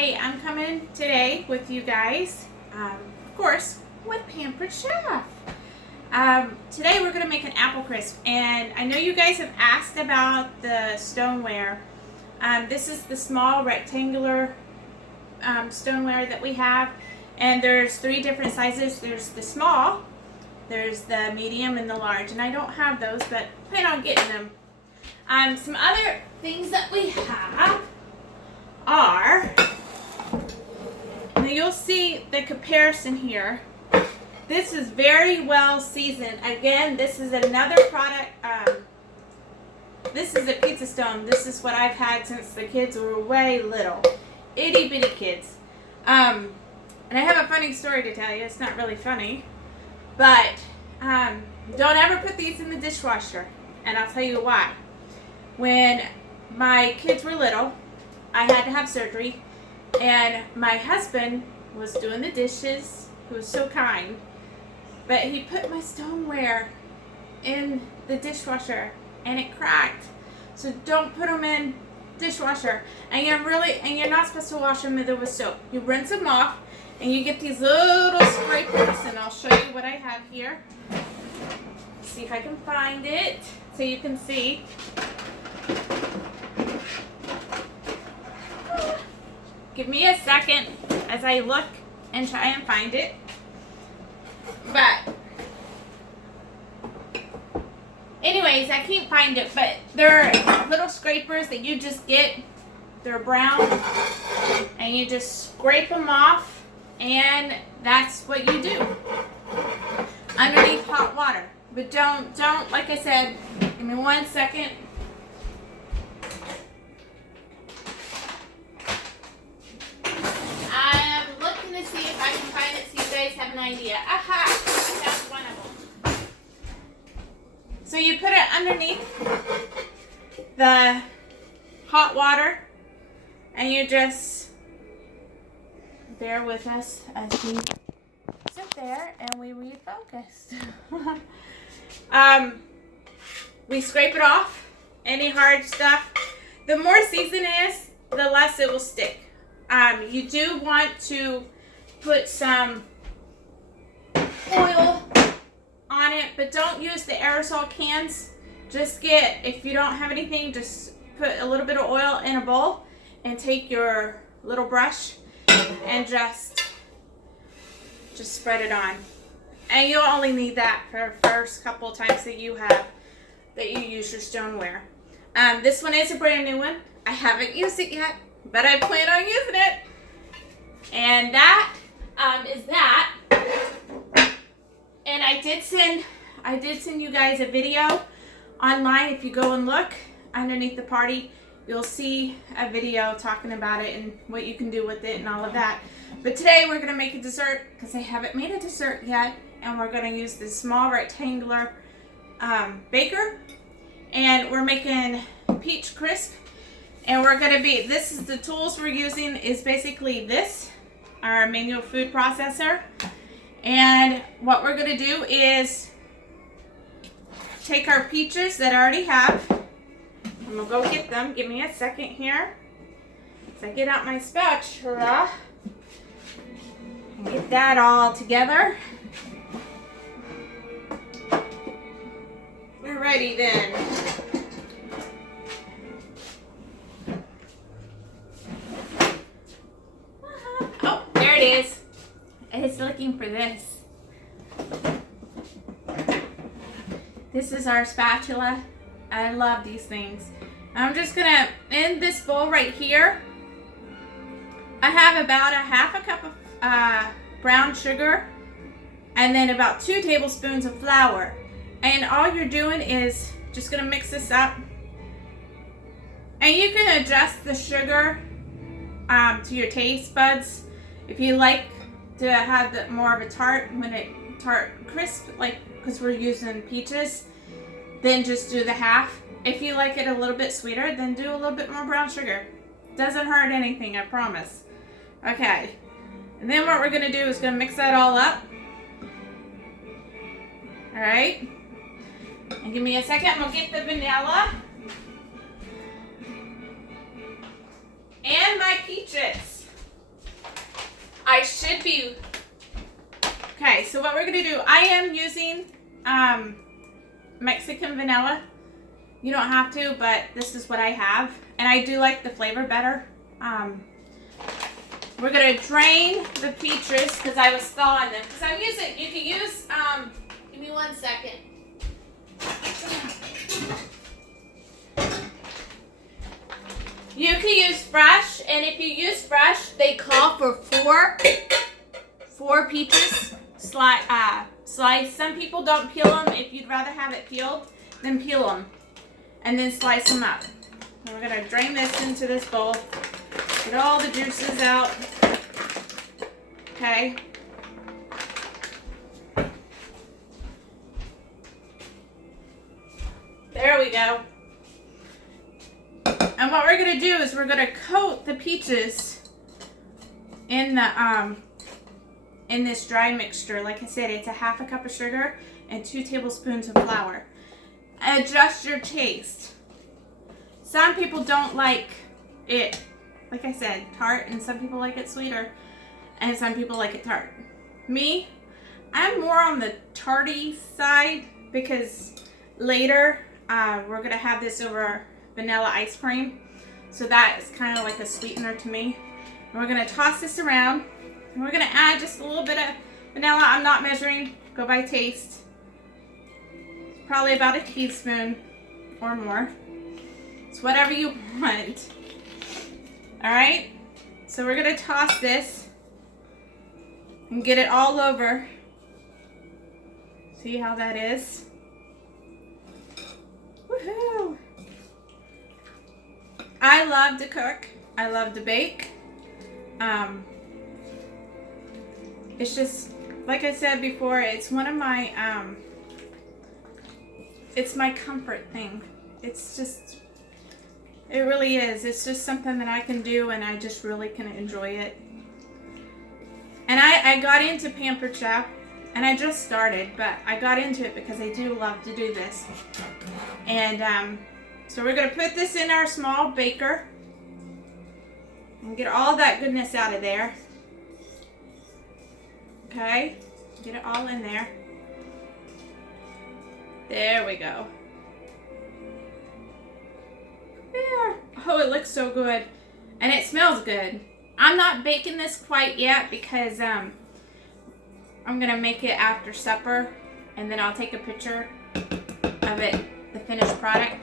Hey, I'm coming today with you guys, of course, with Pampered Chef. Today we're going to make an apple crisp, and I know you guys have asked about the stoneware. This is the small rectangular stoneware that we have, and there's 3 different sizes. There's the small, there's the medium, and the large, and I don't have those, but plan on getting them. Some other things that we have are, now you'll see the comparison here. This is very well seasoned. Again, this is another product. This is a pizza stone. This is what I've had since the kids were way little. Itty bitty kids. And I have a funny story to tell you. It's not really funny. But don't ever put these in the dishwasher. And I'll tell you why. When my kids were little, I had to have surgery, and my husband was doing the dishes. He was so kind, but he put my stoneware in the dishwasher and it cracked. So don't put them in dishwasher. And you're not supposed to wash them either with soap. You rinse them off, and you get these little scrapers, and I'll show you what I have here. Let's see if I can find it so you can see. Give me a second as I look and try and find it. But anyways, I can't find it, but they're little scrapers that you just get. They're brown, and you just scrape them off, and that's what you do underneath hot water. But don't, like I said, give me 1 second. See if I can find it so you guys have an idea. Aha! I found one of them. So you put it underneath the hot water, and you just bear with us as we sit there and we read focused. We scrape it off, any hard stuff. The more seasoned it is, the less it will stick. You do want to put some oil on it, but don't use the aerosol cans. Just if you don't have anything, just put a little bit of oil in a bowl and take your little brush and just spread it on. And you'll only need that for the first couple times that you use your stoneware. This one is a brand new one. I haven't used it yet, but I plan on using it. And that is that. And I did send you guys a video online. If you go and look underneath the party, you'll see a video talking about it and what you can do with it and all of that. But today we're going to make a dessert because I haven't made a dessert yet, and we're going to use this small rectangular baker, and we're making peach crisp. And we're going to this is the tools we're using is basically this, our manual food processor. And what we're going to do is take our peaches that I already have. I'm going to go get them. Give me a second here. So I get out my spatula and get that all together. We're ready then. Oh, there it is. It's looking for this. This is our spatula. I love these things. I'm just gonna, in this bowl right here, I have about a cup of brown sugar, and then about 2 tablespoons of flour. And all you're doing is just gonna mix this up. And you can adjust the sugar to your taste buds. If you like to have more of a tart crisp, like because we're using peaches, then just do the half. If you like it a little bit sweeter, then do a little bit more brown sugar. Doesn't hurt anything, I promise. Okay, and then what we're gonna do is gonna mix that all up. All right, and give me a second. I'm gonna get the vanilla and my peaches. I should be. Okay, so what we're gonna do, I am using Mexican vanilla. You don't have to, but this is what I have. And I do like the flavor better. We're gonna drain the peaches because I was thawing them. Because I'm using, you can use, give me 1 second. You can use fresh, and if you use fresh, they call for four peaches slice. Some people don't peel them. If you'd rather have it peeled, then peel them and then slice them up. And we're gonna drain this into this bowl. Get all the juices out. Okay. There we go. And what we're gonna do is we're gonna coat the peaches in the in this dry mixture. Like I said, it's a 1/2 cup of sugar and 2 tablespoons of flour. Adjust your taste. Some people don't like it, like I said, tart, and some people like it sweeter, and some people like it tart. Me, I'm more on the tarty side because later we're gonna have this over vanilla ice cream, so that is kind of like a sweetener to me. And we're gonna toss this around, and we're gonna add just a little bit of vanilla. I'm not measuring, go by taste. It's probably about a teaspoon or more. It's whatever you want. All right, so we're gonna toss this and get it all over. See how that is? Woohoo! I love to cook. I love to bake. It's just, like I said before, it's one of my, it's my comfort thing. It's just, it really is. It's just something that I can do, and I just really can enjoy it. And I got into Pampered Chef, and I just started, but I got into it because I do love to do this. And so we're going to put this in our small baker and get all that goodness out of there. Okay, get it all in there. There we go. There. Oh, it looks so good. And it smells good. I'm not baking this quite yet because I'm going to make it after supper, and then I'll take a picture of it, the finished product.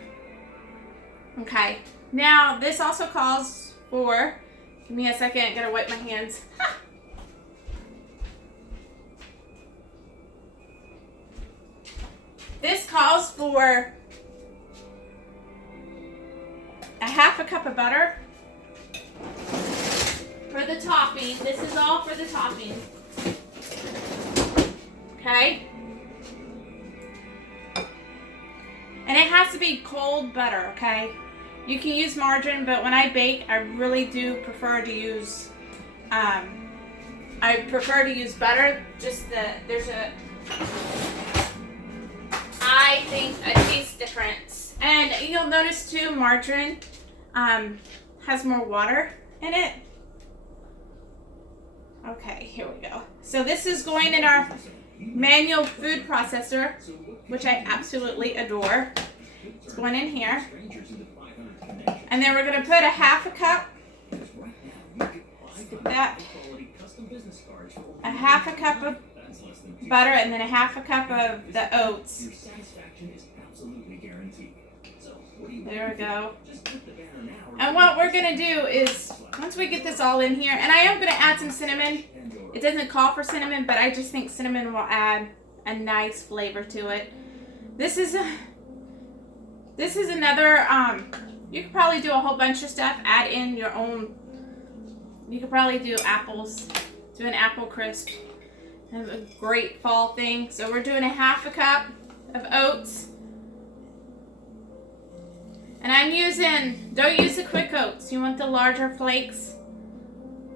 Okay, now this also calls for, give me a second, I gotta wipe my hands. This calls for a 1/2 cup of butter for the topping. This is all for the topping. Okay? And it has to be cold butter, okay? You can use margarine, but when I bake, I really do prefer to use, butter. Just there's I think a taste difference. And you'll notice too, margarine has more water in it. Okay, here we go. So this is going in our manual food processor, which I absolutely adore. It's going in here. And then we're going to put a 1/2 cup, that, a 1/2 cup of butter, and then a 1/2 cup of the oats. There we go. And what we're going to do is, once we get this all in here, and I am going to add some cinnamon. It doesn't call for cinnamon, but I just think cinnamon will add a nice flavor to it. This is another, you could probably do a whole bunch of stuff, add in your own, you could probably do apples, do an apple crisp. Have a great fall thing. So we're doing a 1/2 cup of oats. And I'm using, don't use the quick oats. You want the larger flakes.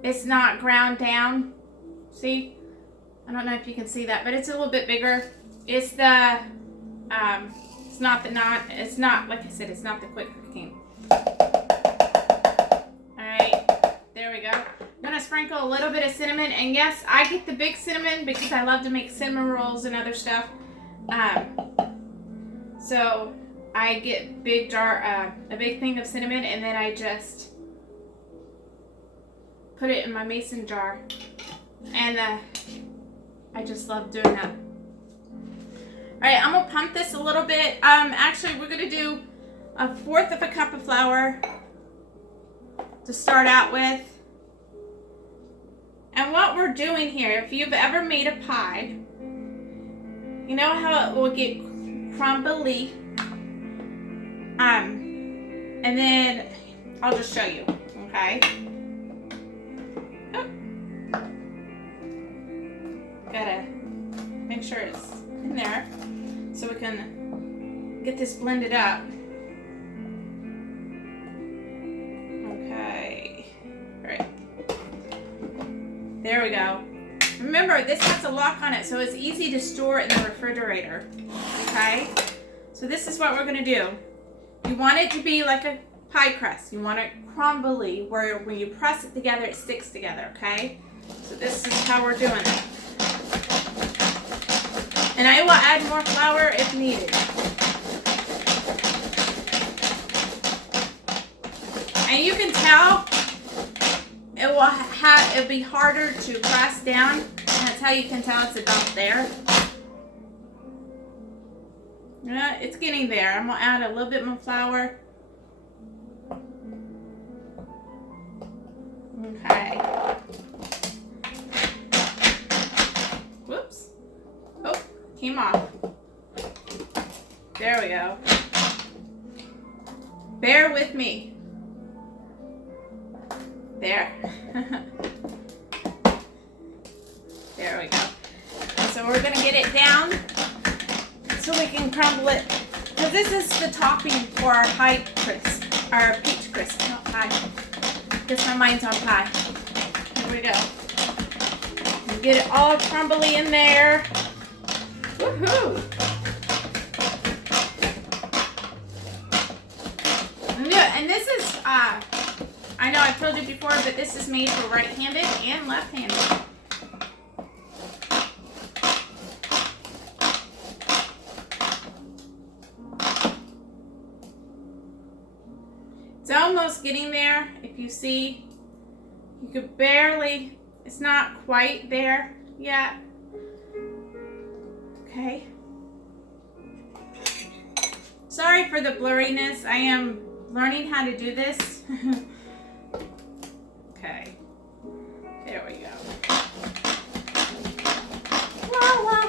It's not ground down. See? I don't know if you can see that, but it's a little bit bigger. It's the, it's not, like I said, it's not the quick cooking. Alright, there we go. I'm going to sprinkle a little bit of cinnamon. And yes, I get the big cinnamon because I love to make cinnamon rolls and other stuff. So I get a big thing of cinnamon, and then I just put it in my mason jar. And I just love doing that. Alright, I'm going to pump this a little bit. Actually, we're going to do 1/4 of a cup of flour to start out with. And what we're doing here, if you've ever made a pie, you know how it will get crumbly. And then I'll just show you, okay? Oh. Gotta make sure it's in there so we can get this blended up. Okay, all right. There we go. Remember, this has a lock on it, so it's easy to store it in the refrigerator, okay? So this is what we're gonna do. You want it to be like a pie crust. You want it crumbly, where when you press it together, it sticks together, okay? So this is how we're doing it. And I will add more flour if needed. And you can tell it'll be harder to press down. And that's how you can tell it's about there. Yeah, it's getting there. I'm gonna add a little bit more flour. Okay. Whoops. Oh, came off. There we go. Bear with me. There. There we go. So we're gonna get it down so we can crumble it. Because this is the topping for our pie crisp. Our peach crisp, not pie. Guess my mind's on pie. Here we go. Get it all crumbly in there. Woohoo! And this is, I know I've told you before, but this is made for right-handed and left-handed. It's almost getting there. If you see, you could barely, it's not quite there yet. Okay. Sorry for the blurriness. I am learning how to do this. Okay. There we go. Wow, wow.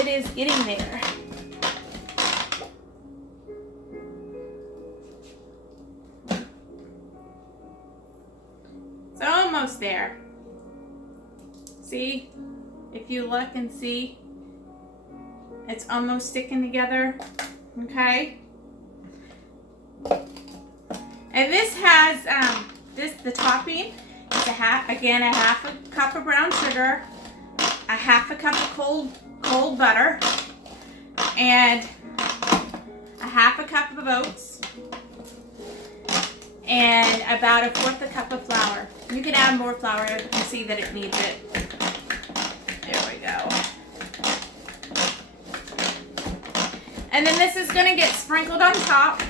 It is getting there. It's almost there. See? If you look and see, it's almost sticking together. Okay? And this has the topping is a half a cup of brown sugar, a half a cup of cold butter, and a half a cup of oats, and about 1/4 a cup of flour. You can add more flour if you see that it needs it. There we go. And then this is going to get sprinkled on top.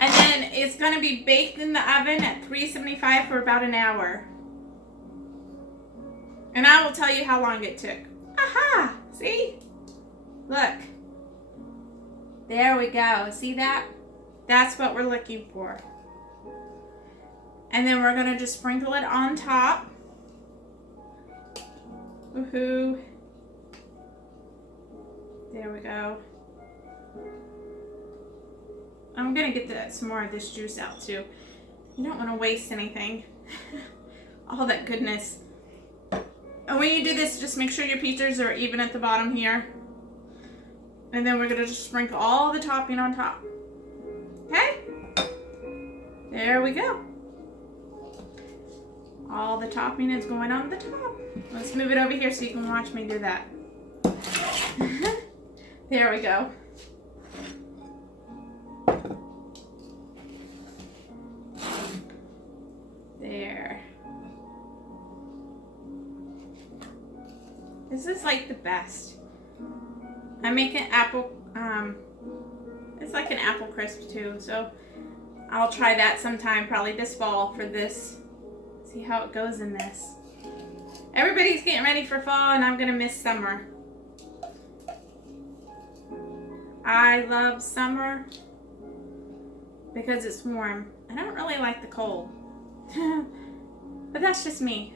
And then it's going to be baked in the oven at 375 for about an hour. And I will tell you how long it took. Aha! See? Look. There we go. See that? That's what we're looking for. And then we're going to just sprinkle it on top. Woohoo. There we go. I'm going to get some more of this juice out too. You don't want to waste anything. All that goodness. And when you do this, just make sure your pieces are even at the bottom here. And then we're going to just sprinkle all the topping on top. Okay? There we go. All the topping is going on the top. Let's move it over here so you can watch me do that. There we go. There. This is like the best. I make an apple, it's like an apple crisp too, so I'll try that sometime, probably this fall for this. See how it goes in this. Everybody's getting ready for fall and I'm gonna miss summer. I love summer because it's warm. I don't really like the cold. But that's just me.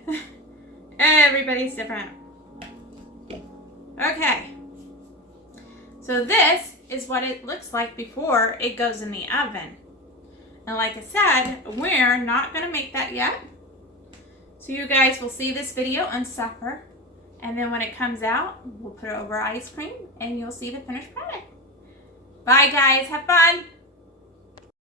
Everybody's different. Okay. So this is what it looks like before it goes in the oven. And like I said, we're not going to make that yet. So you guys will see this video on supper. And then when it comes out, we'll put it over ice cream and you'll see the finished product. Bye guys, have fun.